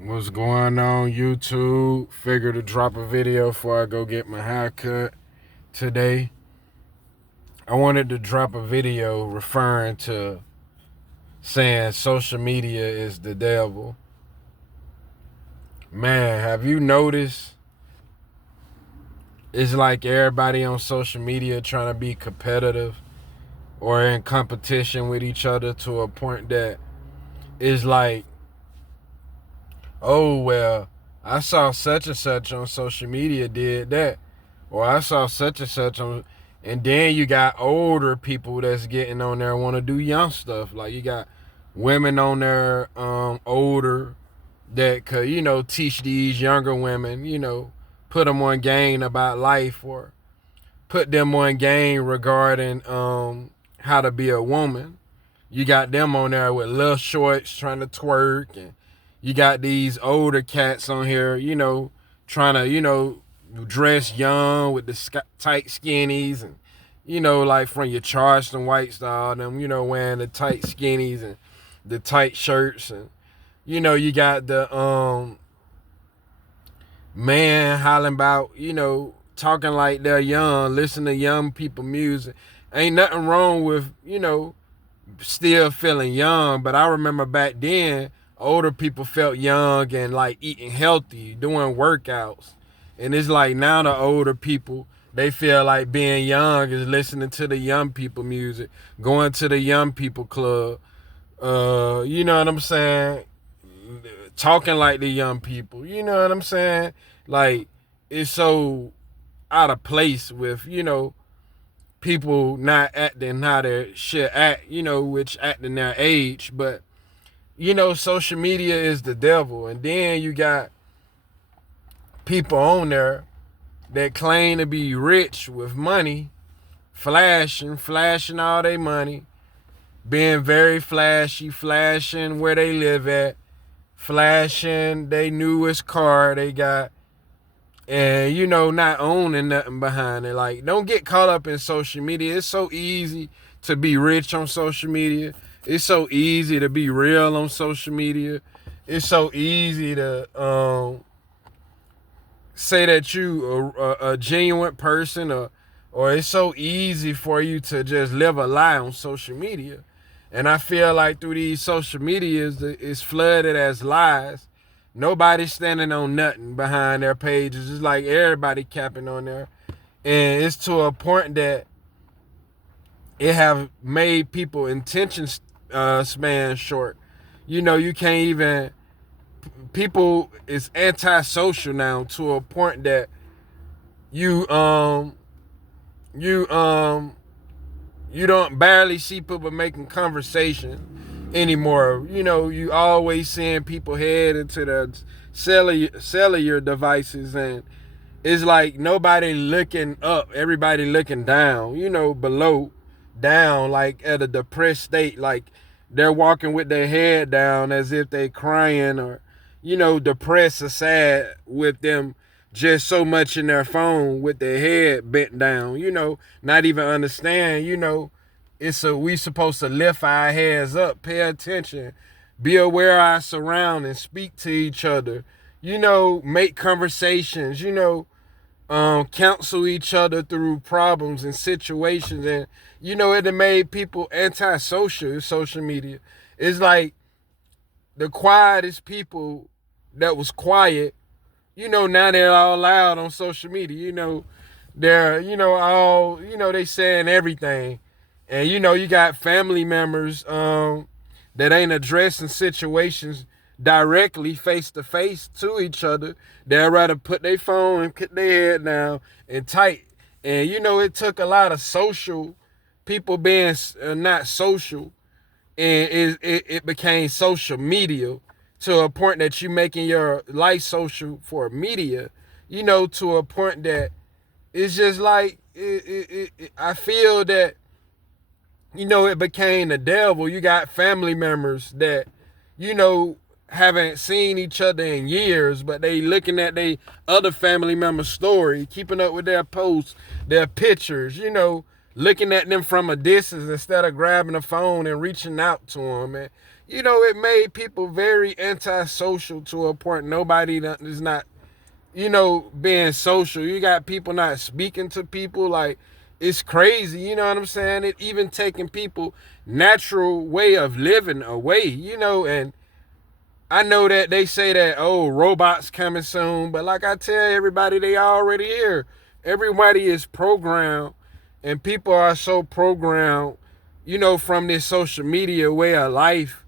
What's going on, YouTube? Figured to drop a video before I go get my haircut today. I wanted to drop a video referring to saying social media is the devil. Man, have you noticed it's like everybody on social media trying to be competitive or in competition with each other to a point that it's like, oh, well, I saw such and such on social media did that. Or I saw such and such on, and then you got older people that's getting on there want to do young stuff. Like you got women on there, older that could, teach these younger women, put them on game about life or put them on game regarding how to be a woman. You got them on there with little shorts trying to twerk, and you got these older cats on here, trying to, dress young with the tight skinnies and, like from your Charleston White style, them, wearing the tight skinnies and the tight shirts. And, you got the man hollering about, talking like they're young, listening to young people music. Ain't nothing wrong with, still feeling young, but I remember back then, older people felt young and like eating healthy, doing workouts. And it's like now the older people, they feel like being young is listening to the young people music, going to the young people club. You know what I'm saying? Talking like the young people. You know what I'm saying? Like it's so out of place with, people not acting how they should act, which acting their age. But, social media is the devil. And then you got people on there that claim to be rich with money, flashing all their money, being very flashy, flashing where they live at, flashing they newest car they got, and not owning nothing behind it. Like, don't get caught up in social media. It's so easy to be rich on social media. It's so easy to be real on social media. It's so easy to say that you a genuine person, or it's so easy for you to just live a lie on social media. And I feel like through these social medias, it's flooded as lies. Nobody's standing on nothing behind their pages. It's like everybody capping on there. And it's to a point that it have made people intention span short. You can't even, people is antisocial now to a point that you you um you don't barely see people making conversation anymore. You always seeing people head into the cellular devices, and it's like nobody looking up, everybody looking down, below, down, like at a depressed state, like they're walking with their head down as if they crying or, depressed or sad with them just so much in their phone with their head bent down, not even understand, we supposed to lift our heads up, pay attention, be aware of our surroundings, speak to each other, make conversations, counsel each other through problems and situations. And it have made people antisocial. Social media, it's like the quietest people that was quiet, now they're all loud on social media. They're, all, they saying everything. And you got family members that ain't addressing situations directly face to face to each other. They'd rather put their phone and put their head down and type. And it took a lot of social people being not social, and it became social media to a point that you making your life social for media. To a point that it's just like I feel that it became the devil. You got family members that, you know, haven't seen each other in years, but they looking at their other family member's story, keeping up with their posts, their pictures, looking at them from a distance instead of grabbing the phone and reaching out to them. And, it made people very antisocial to a point. Nobody is not, being social. You got people not speaking to people. Like, it's crazy. You know what I'm saying? It even taking people natural way of living away, and I know that they say that, oh, robots coming soon, but like I tell everybody, they already here. Everybody is programmed, and people are so programmed, from this social media way of life,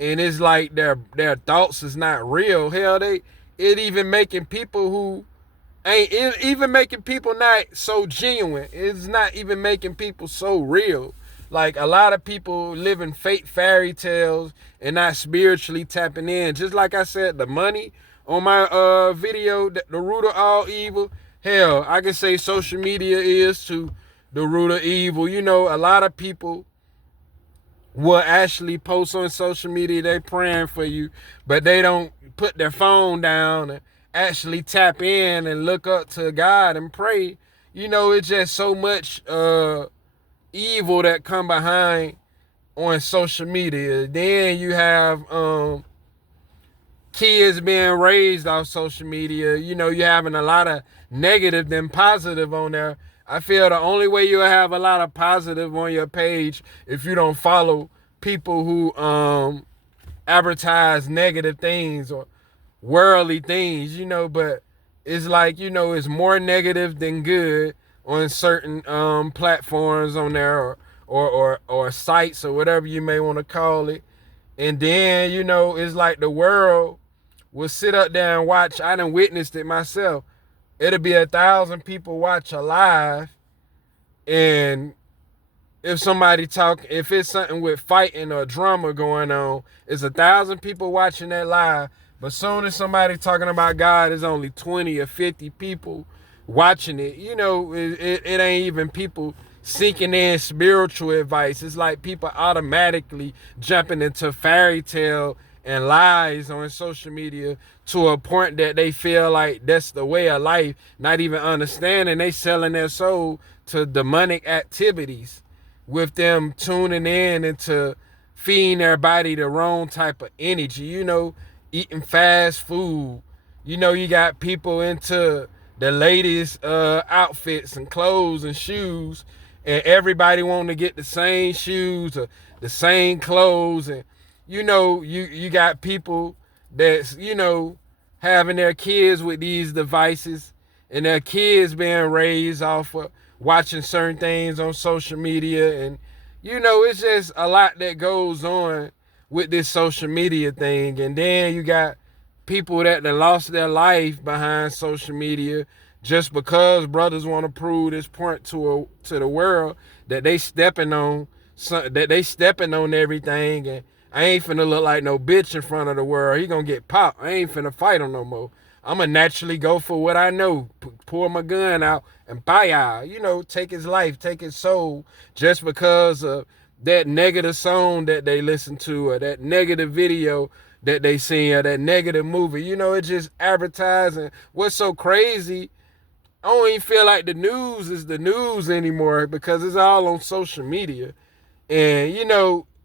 and it's like their thoughts is not real. Hell, it even making people who ain't it even making people not so genuine. It's not even making people so real. Like, a lot of people living fake fairy tales and not spiritually tapping in. Just like I said, the money on my video, the root of all evil. Hell, I can say social media is to the root of evil. A lot of people will actually post on social media they praying for you, but they don't put their phone down and actually tap in and look up to God and pray. It's just so much evil that come behind on social media. Then you have kids being raised off social media. You're having a lot of negative than positive on there. I feel the only way you'll have a lot of positive on your page if you don't follow people who advertise negative things or worldly things, but it's like, it's more negative than good on certain platforms on there, or sites, or whatever you may want to call it. And then, it's like the world will sit up there and watch. I done witnessed it myself. It'll be 1,000 people watch a live, and if it's something with fighting or drama going on, it's 1,000 people watching that live. But soon as somebody talking about God, there's only 20 or 50 people watching it. It ain't even people seeking in spiritual advice. It's like people automatically jumping into fairy tale and lies on social media to a point that they feel like that's the way of life, not even understanding they selling their soul to demonic activities, with them tuning in into feeding their body the wrong type of energy, eating fast food. You got people into the latest outfits and clothes and shoes, and everybody wanting to get the same shoes or the same clothes. And you got people that's having their kids with these devices, and their kids being raised off of watching certain things on social media. And it's just a lot that goes on with this social media thing. And then you got people that lost their life behind social media, just because brothers want to prove this point to the world that they stepping on everything. And I ain't finna look like no bitch in front of the world. He gonna get popped. I ain't finna fight him no more. I'ma naturally go for what I know. Pull my gun out and take his life, take his soul, just because of that negative song that they listen to, or that negative video that they seen, or that negative movie. It's just advertising. What's so crazy, I don't even feel like the news is the news anymore, because it's all on social media. And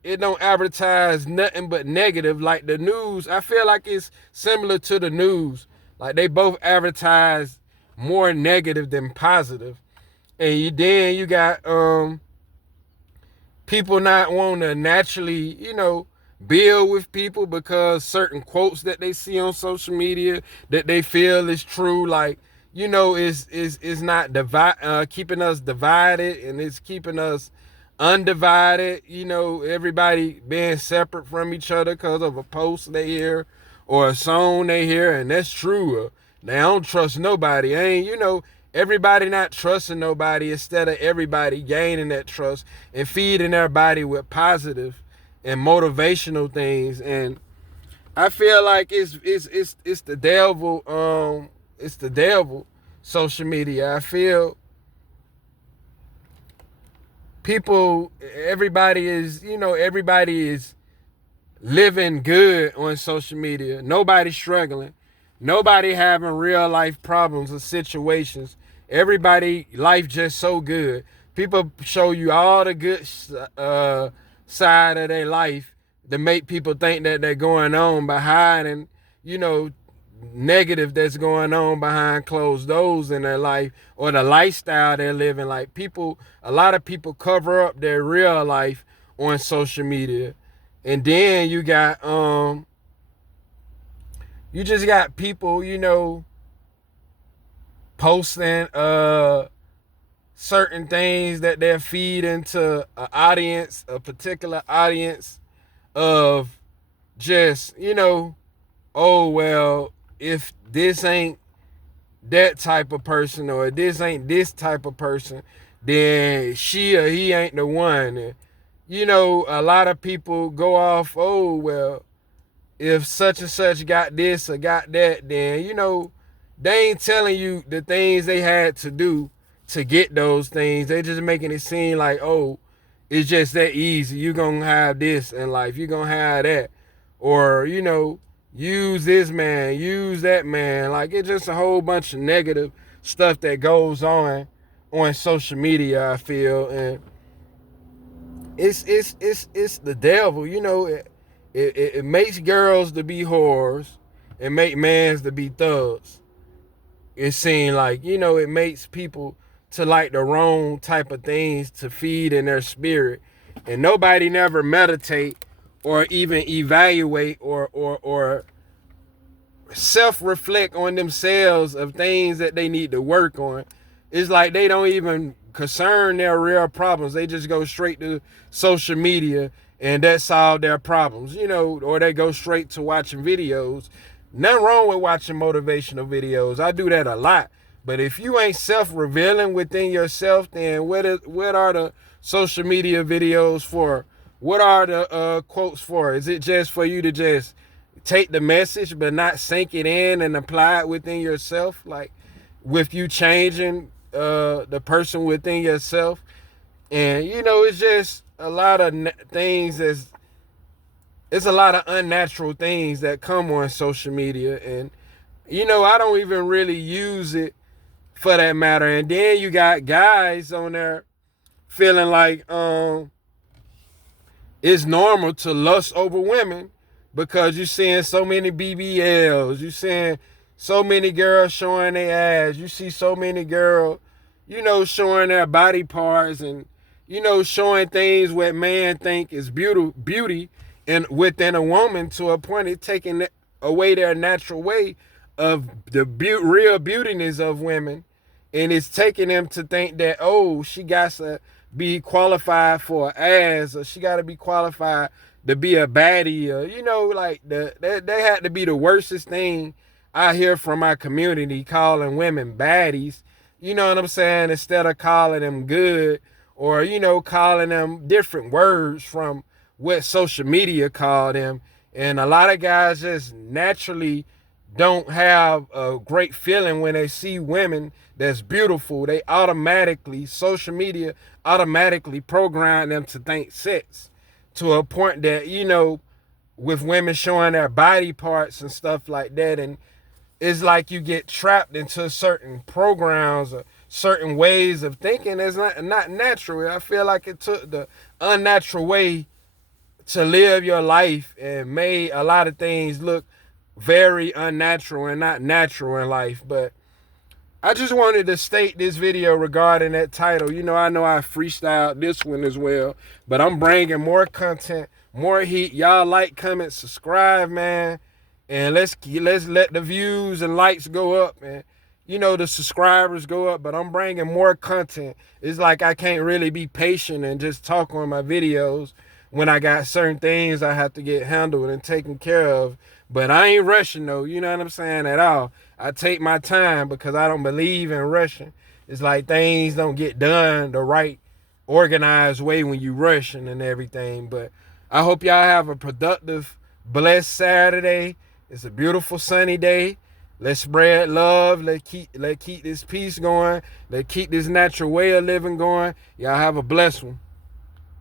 it don't advertise nothing but negative. Like the news, I feel like it's similar to the news. Like, they both advertise more negative than positive. And then you got people not want to naturally, build with people, because certain quotes that they see on social media that they feel is true. Like, is not keeping us divided, and it's keeping us undivided. Everybody being separate from each other because of a post they hear or a song they hear, and that's true. They don't trust nobody. Everybody not trusting nobody, instead of everybody gaining that trust and feeding their body with positive and motivational things. And I feel like it's the devil. It's the devil, social media. I feel everybody is living good on social media. Nobody's struggling. Nobody having real life problems or situations. Everybody life just so good. People show you all the good side of their life, to make people think that they're going on by hiding, you know, negative that's going on behind closed doors in their life or the lifestyle they're living. Like people, a lot of people cover up their real life on social media. And then you just got people, posting certain things that they're feeding to an audience, a particular audience of just, oh well, if this ain't that type of person or this ain't this type of person, then she or he ain't the one. And, a lot of people go off, oh well, if such and such got this or got that, then they ain't telling you the things they had to do to get those things. They just making it seem like, oh, it's just that easy. You're gonna have this in life, you're gonna have that. Or, use this man, use that man. Like, it's just a whole bunch of negative stuff that goes on social media, I feel. And it's the devil, it makes girls to be whores and make mans to be thugs. It seems like, it makes people to like the wrong type of things to feed in their spirit. And nobody never meditate or even evaluate or self-reflect on themselves of things that they need to work on. It's like they don't even concern their real problems. They just go straight to social media and that solve their problems, or they go straight to watching videos. Nothing wrong with watching motivational videos. I do that a lot. But if you ain't self-revealing within yourself, then what are the social media videos for? What are the quotes for? Is it just for you to just take the message but not sink it in and apply it within yourself? Like, with you changing the person within yourself. And, it's just a lot of things it's a lot of unnatural things that come on social media. And, I don't even really use it for that matter. And then you got guys on there feeling like it's normal to lust over women because you're seeing so many BBLs. You're seeing so many girls showing their ass. You see so many girls, showing their body parts and, showing things what man think is beauty and within a woman, to a point it's taking away their natural way of the real beautiness of women. And it's taking them to think that, oh, she got to be qualified for an ass, or she got to be qualified to be a baddie, or, like they had to be the worstest thing I hear from my community, calling women baddies. You know what I'm saying? Instead of calling them good, or, calling them different words from what social media called them. And a lot of guys just naturally don't have a great feeling when they see women that's beautiful. They automatically, social media automatically program them to think sex, to a point that, with women showing their body parts and stuff like that. And it's like you get trapped into certain programs or certain ways of thinking that's not natural. I feel like it took the unnatural way to live your life and made a lot of things look very unnatural and not natural in life. But I just wanted to state this video regarding that title. I know I freestyled this one as well, but I'm bringing more content, more heat. Y'all like, comment, subscribe, man. And let's let the views and likes go up, man. The subscribers go up, but I'm bringing more content. It's like I can't really be patient and just talk on my videos when I got certain things I have to get handled and taken care of. But I ain't rushing though, you know what I'm saying, at all. I take my time because I don't believe in rushing. It's like things don't get done the right organized way when you rushing and everything. But I hope y'all have a productive, blessed Saturday. It's a beautiful sunny day. Let's spread love. Let's keep this peace going. Let's keep this natural way of living going. Y'all have a blessed one.